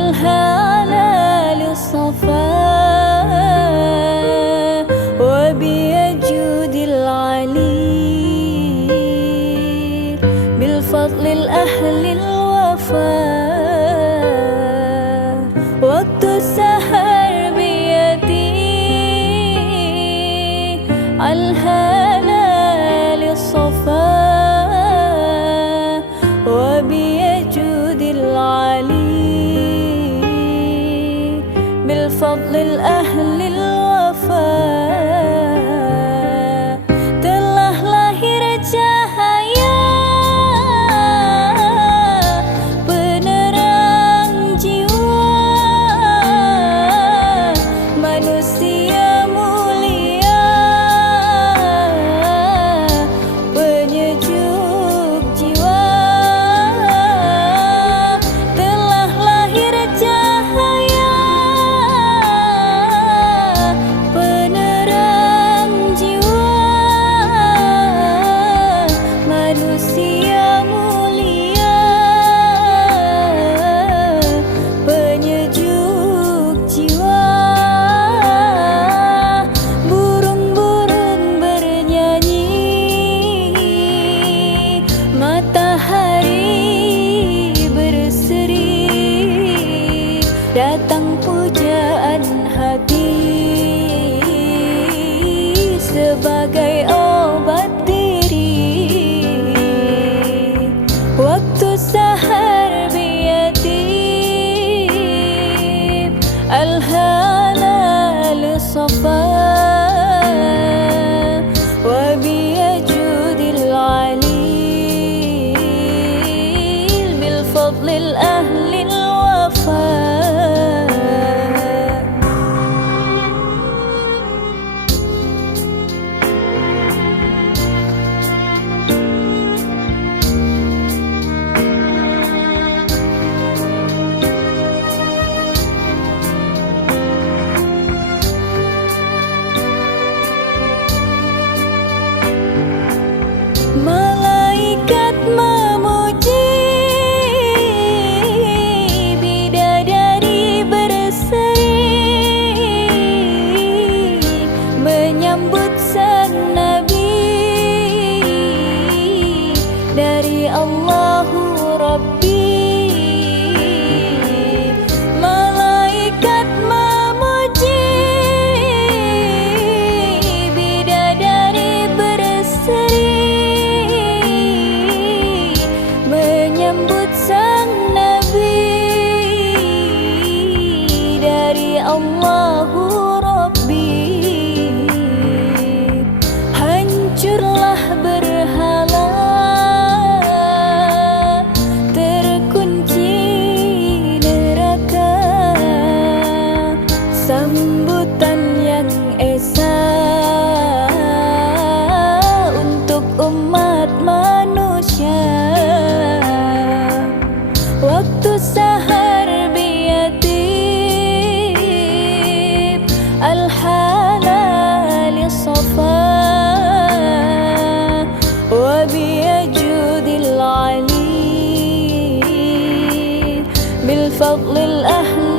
الهلال الصفا وبيجود العليل بالفضل الأهل الوفاء وقت السهر بيدي الهلال الصفا وبيجود العليل بالفضل الأهل الوفاء telah lahir cahaya penerang jiwa manusia mulia penyejuk jiwa telah lahir cahaya penerang jiwa manusia mulia penyejuk jiwa burung-burung bernyanyi matahari berseri datang pujaan hati sebagai obat diri waktu sahar biyatib al-halal safa wa biyajudil alil bil fadlil ahlil wafa malaikat memuji bidadari berseri menyambut sang nabi dari Allahu Rabbi malaikat memuji bidadari berseri menyambut sang nabi dari Allahu Rabbi hancurlah berhala terkunci neraka sambutan yang esa untuk umat manusia waktu sahar biyatib al-halal safa wa biyajudil alil bil fadlil ahl